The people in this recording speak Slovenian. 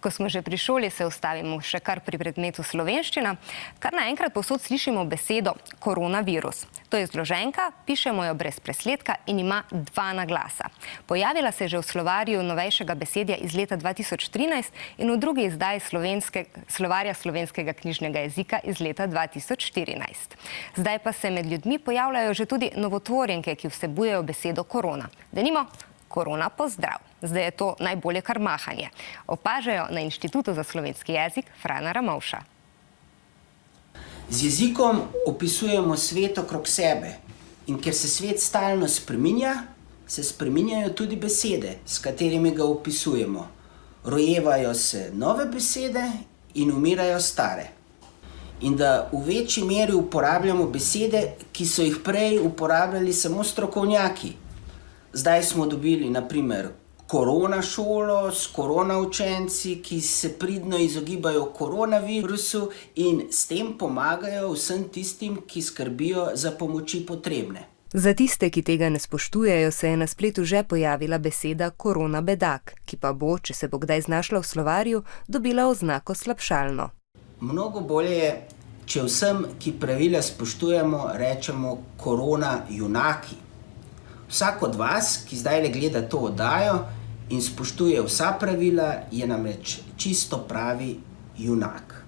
Ko smo že pri šoli, se ustavimo še kar pri predmetu slovenščina. Kar naenkrat povsod slišimo besedo koronavirus. To je zloženka, pišemo jo brez presledka in ima dva naglasa. Pojavila se je že v slovarju novejšega besedja iz leta 2013 in v drugi izdaji slovarja slovenskega knjižnega jezika iz leta 2014. Zdaj pa se med ljudmi pojavljajo že tudi novotvorjenke, ki vsebujejo besedo korona. Denimo, korona pozdrav. Zdaj je to najbolje kar mahanje. Opažajo na Inštitutu za slovenski jezik Frana Ramovša. Z jezikom opisujemo svet okrog sebe in ker se svet stalno spreminja, se spreminjajo tudi besede, s katerimi ga opisujemo. Rojevajo se nove besede in umirajo stare. In da v večji meri uporabljamo besede, ki so jih prej uporabljali samo strokovnjaki. Zdaj smo dobili, na primer, korona šolo s korona učenci, ki se pridno izogibajo koronavirusu in s tem pomagajo vsem tistim, ki skrbijo za pomoči potrebne. Za tiste, ki tega ne spoštujejo, se je na spletu že pojavila beseda korona bedak, ki pa bo, če se bo kdaj znašla v slovarju, dobila oznako slabšalno. Mnogo bolje je, če vsem, ki pravila spoštujemo, rečemo korona junaki. Vsak od vas, ki zdaj gleda to oddajo in spoštuje vsa pravila, je namreč čisto pravi junak.